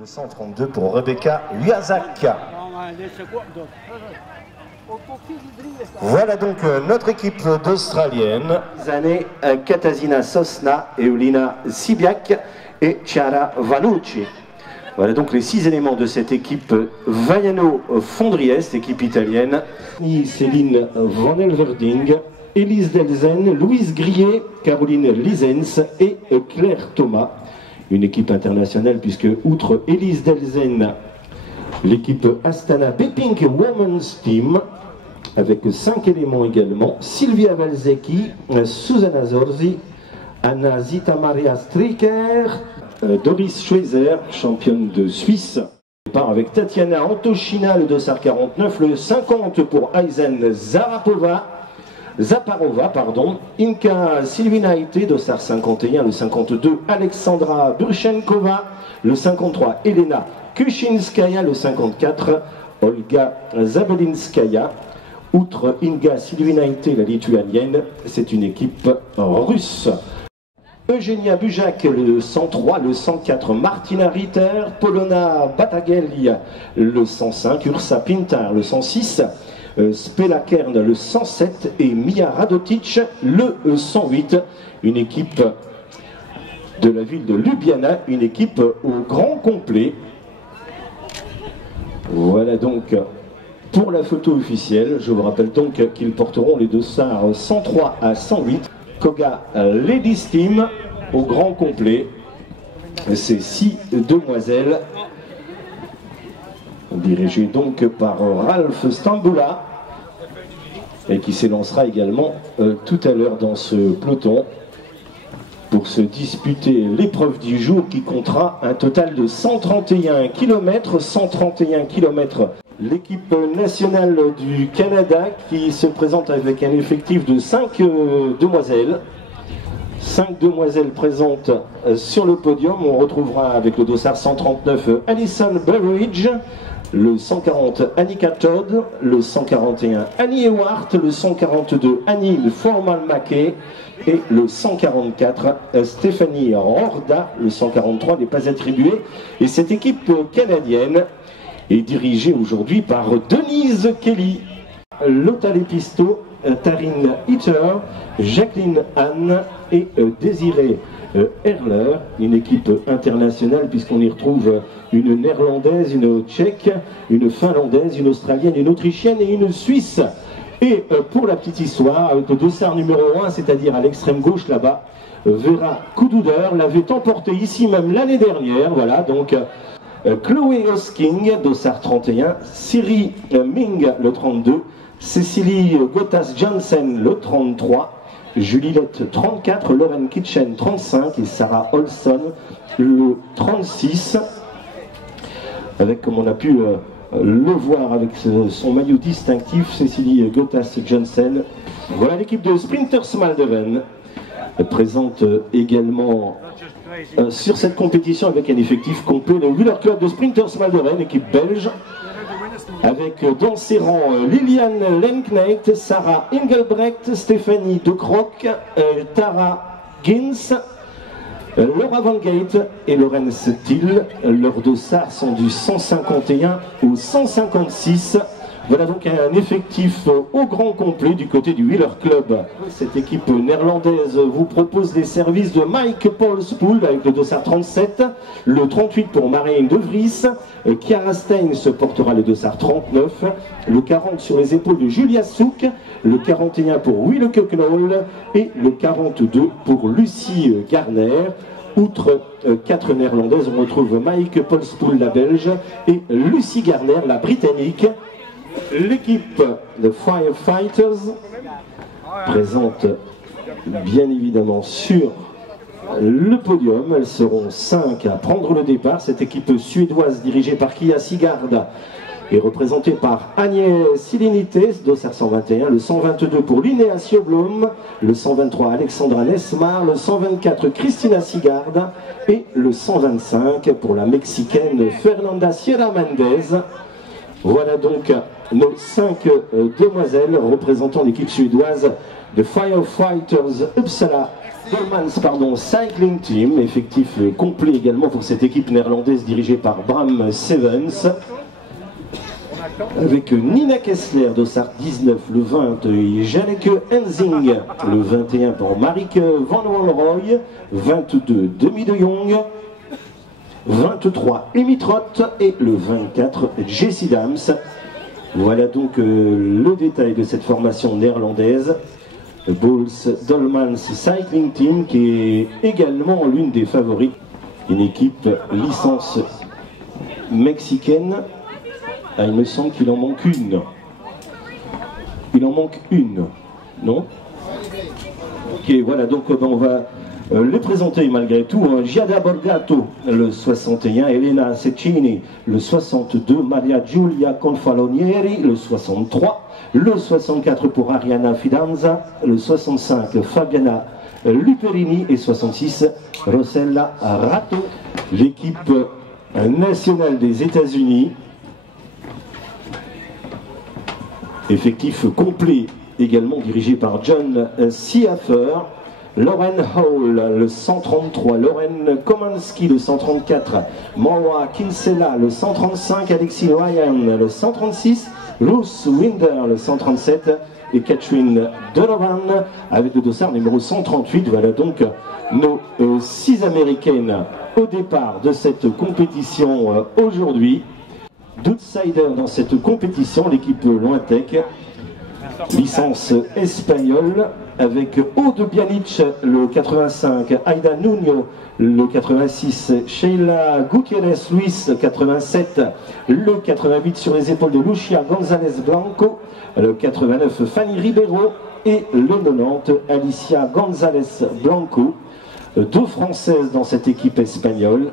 Le 132 pour Rebecca Wiazak. Voilà donc notre équipe d'Australienne. Années Katarzyna Sosna, Eulina Sibiak et Chiara Vanucci. Voilà donc les 6 éléments de cette équipe Vaiano-Fondriest, équipe italienne. Céline Van Elverding, Elise Delzen, Louise Grillet, Caroline Lisens et Claire Thomas. Une équipe internationale puisque outre Elise Delzen, l'équipe Astana Bepink Women's Team avec 5 éléments également, Silvia Valzecchi, Susanna Zorzi, Anna Zita Maria Stricker, Doris Schweizer, championne de Suisse. On part avec Tatiana Antochina, le dossard 49, le 50 pour Aizen Zaparova, Inka Silvinaite, dossard 51, le 52 Alexandra Burchenkova, le 53 Elena Kushinskaya, le 54 Olga Zabelinskaya. Outre Inga Silvinaite, la lituanienne, c'est une équipe russe. Eugenia Bujak, le 103, le 104 Martina Ritter, Polona Batagelli, le 105, Ursa Pintar, le 106, Spela Kern, le 107 et Mia Radotic, le 108. Une équipe de la ville de Ljubljana, une équipe au grand complet. Voilà donc pour la photo officielle. Je vous rappelle donc qu'ils porteront les dossards 103 à 108. Koga Ladies Team au grand complet. Ces 6 demoiselles dirigées donc par Ralph Stambula et qui s'élancera également tout à l'heure dans ce peloton pour se disputer l'épreuve du jour qui comptera un total de 131 km. 131 km. L'équipe nationale du Canada qui se présente avec un effectif de 5 demoiselles. 5 demoiselles présentes sur le podium. On retrouvera avec le dossard 139 Alison Burridge, le 140 Annika Todd, le 141 Annie Ewart, le 142 Annie Forman-Mackey et le 144 Stéphanie Rorda. Le 143 n'est pas attribué. Et cette équipe canadienne est dirigée aujourd'hui par Denise Kelly, Lotta Lepisto, Tarine Hitter, Jacqueline Anne et Désirée Erler. Une équipe internationale puisqu'on y retrouve une néerlandaise, une tchèque, une finlandaise, une australienne, une autrichienne et une suisse. Et pour la petite histoire, avec le dossard numéro 1, c'est-à-dire à l'extrême gauche là-bas, Vera Kududer l'avait emporté ici même l'année dernière. Voilà donc Chloé Hosking, dossard 31, Siri Ming, le 32, Cécilie Gottas-Janssen, le 33, Juliette 34, Lauren Kitchen 35 et Sarah Olson, le 36. Avec, comme on a pu le voir avec son maillot distinctif, Cécilie Gottas-Janssen. Voilà l'équipe de Sprinters Maldeven, présente également sur cette compétition avec un effectif complet. Le Wheeler Club de Sprinters Maldeven, équipe belge, avec dans ses rangs Liliane Lenknecht, Sarah Engelbrecht, Stéphanie De Croc, Tara Gins, Laura Van Gate et Laurence Thiel. Leurs dossards sont du 151 au 156. Voilà donc un effectif au grand complet du côté du Wheeler Club. Cette équipe néerlandaise vous propose les services de Mike Polspoel avec le dossard 37, le 38 pour Marijn de Vries, Chiara Stein se portera le dossard 39, le 40 sur les épaules de Julia Souk, le 41 pour Willeke Knoll et le 42 pour Lucie Garner. Outre 4 néerlandaises, on retrouve Mike Polspoel, la belge, et Lucie Garner, la britannique. L'équipe de Firefighters présente bien évidemment sur le podium. Elles seront 5 à prendre le départ. Cette équipe suédoise dirigée par Kia Sigard est représentée par Agnès Silinites, dossard 121, le 122 pour Linnea Sjöblom, le 123 Alexandra Nesmar, le 124 Christina Sigard et le 125 pour la Mexicaine Fernanda Sierra Mendez. Voilà donc nos 5 demoiselles représentant l'équipe suédoise de Firefighters Uppsala Dolmans Cycling Team, effectif complet également pour cette équipe néerlandaise dirigée par Bram Sevens. Avec Nina Kessler, dossard 19, le 20, et Janneke Enzing, le 21 pour Marieke van Wanrooy, 22, Demi de Jong, 23, Amy Trott et le 24, Jessie Dams. Voilà donc le détail de cette formation néerlandaise. Le Boels Dolmans Cycling Team, qui est également l'une des favorites. Une équipe licence mexicaine. Ah, il me semble qu'il en manque une. Il en manque une, non? Ok, voilà, donc on va les présenter malgré tout. Giada Borgato, le 61, Elena Cecchini, le 62, Maria Giulia Confalonieri, le 63, le 64 pour Ariana Fidanza, le 65, Fabiana Luperini et 66, Rossella Ratto. L'équipe nationale des États-Unis. Effectif complet également dirigé par John Siaffer. Lauren Hall, le 133, Lauren Komanski, le 134, Maura Kinsella, le 135, Alexis Ryan, le 136, Ruth Winder, le 137, et Catherine Donovan, avec le dossard numéro 138. Voilà donc nos 6 américaines au départ de cette compétition aujourd'hui. D'outsider dans cette compétition, l'équipe Lointec, licence espagnole, avec Aude Bianic, le 85, Aida Nuno, le 86, Sheila Gutiérrez Luis, le 87, le 88 sur les épaules de Lucia González Blanco, le 89, Fanny Ribeiro, et le 90, Alicia González Blanco. 2 Françaises dans cette équipe espagnole,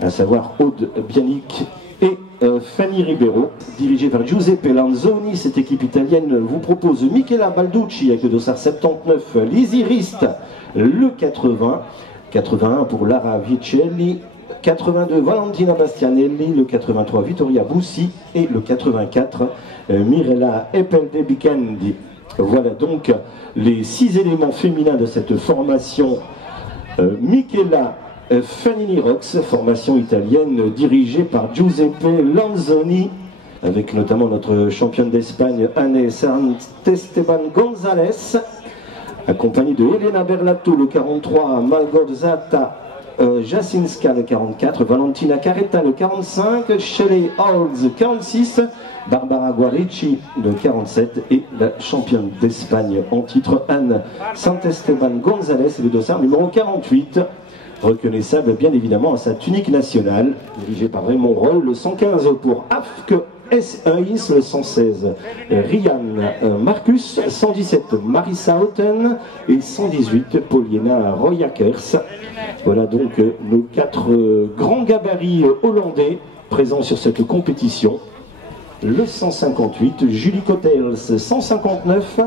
à savoir Aude Bianic et Fanny Ribeiro, dirigée par Giuseppe Lanzoni. Cette équipe italienne vous propose Michela Balducci avec le dossard 79, Lizzie Rist, le 80, 81 pour Lara Vicelli, 82 Valentina Bastianelli, le 83 Vittoria Bussi et le 84 Mirella Eppelde-Bikendi. Voilà donc les 6 éléments féminins de cette formation Michela Fanini Rox, formation italienne dirigée par Giuseppe Lanzoni, avec notamment notre championne d'Espagne Anne Santesteban González, accompagnée de Elena Berlato le 43, Malgorzata Jasinska le 44, Valentina Carretta le 45, Shelley Holz le 46, Barbara Guarici le 47 et la championne d'Espagne en titre Anne Santesteban González, le dossard numéro 48. Reconnaissable bien évidemment à sa tunique nationale, dirigée par Raymond Roll, le 115 pour Afke S1, le 116 Ryan Marcus, 117 Marissa Houghton et 118 Pauliena Rojakers. Voilà donc nos 4 grands gabarits hollandais présents sur cette compétition. Le 158, Julie Cottels, 159,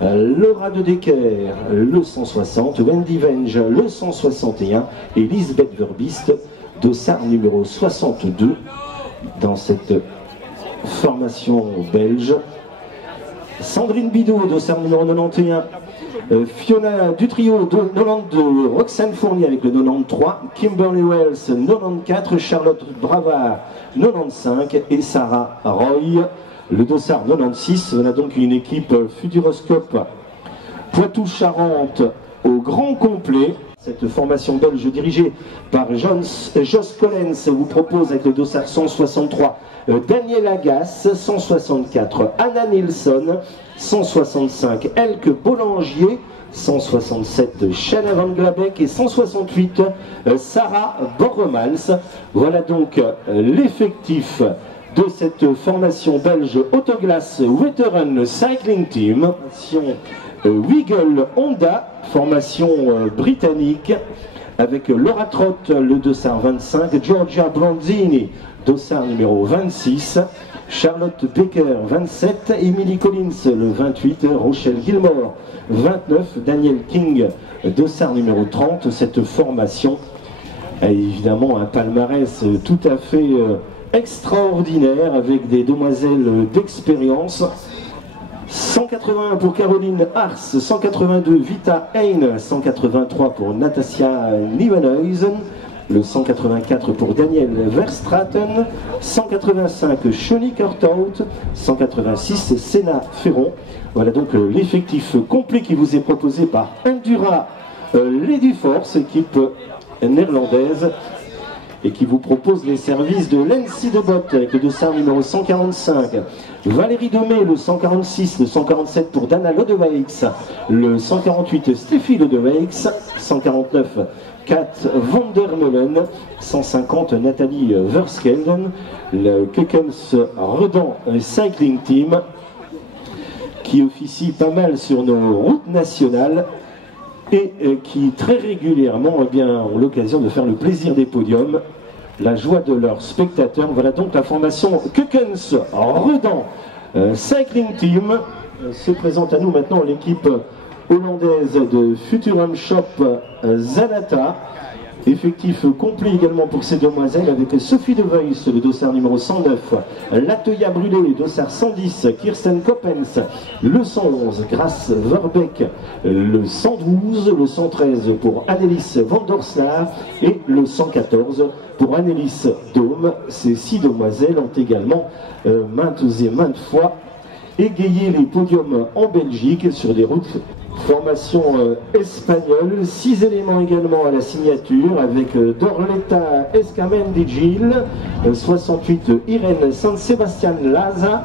Laura de Decker, le 160, Wendy Venge, le 161 et Lisbeth Verbist, dossard numéro 62 dans cette formation belge. Sandrine Bidot, dossard numéro 91, Fiona Dutrio, 92, Roxane Fournier avec le 93, Kimberly Wells, 94, Charlotte Bravard, 95 et Sarah Roy, le dossard 96. Voilà donc une équipe Futuroscope Poitou-Charentes au grand complet. Cette formation belge dirigée par Jos Collens vous propose avec le dossard 163 Daniel Agas, 164 Anna Nilsson, 165 Elke Bollangier, 167 Shanna Van Glabeck et 168 Sarah Borremals. Voilà donc l'effectif de cette formation belge autoglace Veteran Cycling Team. Wiggle Honda, formation britannique, avec Laura Trott, le dossard 25, Giorgia Bronzini, dossard numéro 26, Charlotte Becker, 27, Emily Collins, le 28, Rochelle Gilmore, 29, Daniel King, dossard numéro 30. Cette formation a évidemment un palmarès tout à fait extraordinaire, avec des demoiselles d'expérience. 181 pour Caroline Ars, 182 Vita Hein, 183 pour Natasja Nieuwenhuizen, le 184 pour Daniel Verstraeten, 185 Shoni Korthout, 186 Senna Ferron. Voilà donc l'effectif complet qui vous est proposé par Endura Lady Force, équipe néerlandaise, et qui vous propose les services de Lency de Bot avec le dossard numéro 145, Valérie Demey le 146, le 147 pour Dana Lodewijk, le 148 Steffi Lodewijk, 149 Kat van der Meulen, 150 Nathalie Verskelden, le Kukens Redan Cycling Team qui officie pas mal sur nos routes nationales et qui très régulièrement ont l'occasion de faire le plaisir des podiums, la joie de leurs spectateurs. Voilà donc la formation Kukens Redan Cycling Team. Se présente à nous maintenant l'équipe hollandaise de Futurum Shop Zanata. Effectif complet également pour ces demoiselles avec Sophie De Veuys, le dossard numéro 109, Latoya Brûlé, le dossard 110, Kirsten Coppens, le 111, Grace Verbeek, le 112, le 113 pour Annelies van der Slaar et le 114 pour Annelies Dome. Ces 6 demoiselles ont également maintes et maintes fois égayé les podiums en Belgique sur des routes. Formation espagnole, 6 éléments également à la signature avec Dorleta Escamendigil, 68 Irène San Sebastian Laza,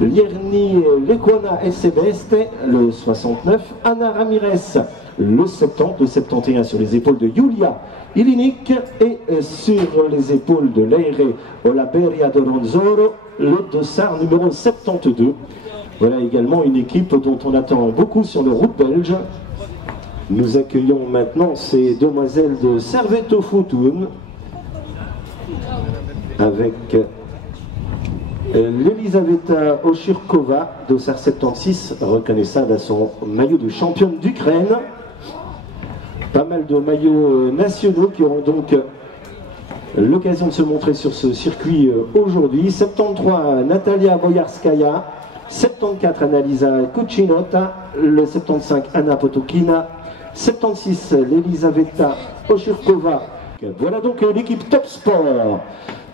Lierni Lecuona Essebeste, le 69, Anna Ramirez, le 70, le 71 sur les épaules de Julia Ilinik et sur les épaules de Leire Olaberia de Ronzoro, le dossard numéro 72. Voilà également une équipe dont on attend beaucoup sur les routes belges. Nous accueillons maintenant ces demoiselles de Servetto Futun avec l'Elisaveta Oshirkova, dossard 76, reconnaissable à son maillot de championne d'Ukraine. Pas mal de maillots nationaux qui auront donc l'occasion de se montrer sur ce circuit aujourd'hui. 73 Natalia Boyarskaya, 74 Annalisa Kuchinota, le 75 Anna Potokina, 76 l'Elisaveta Oshirkova. Voilà donc l'équipe Top Sport.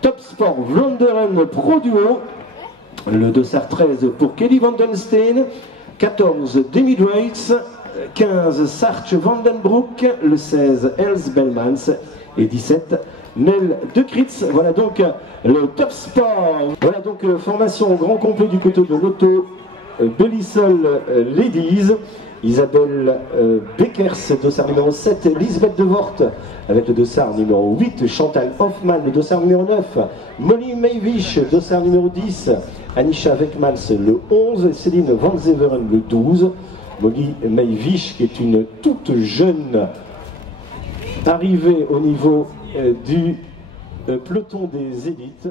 Top Sport Vlaanderen Pro Duo, le dossard 13 pour Kelly Vandenstein, 14 Demi Drakes, 15 Sarche Vandenbroek, le 16 Els Belmans et 17 Nel De Kritz. Voilà donc le Top Sport. Voilà donc formation au grand complet du côté de l'auto Belisol Ladies. Isabelle Beckers, dossard numéro 7, Lisbeth De Vort avec le dossard numéro 8, Chantal Hoffmann, le dossard numéro 9, Molly Mayvish, dossard numéro 10, Anisha Weckmans, le 11, Céline Van Zeveren, le 12, Molly Mayvish qui est une toute jeune arrivée au niveau du peloton des élites.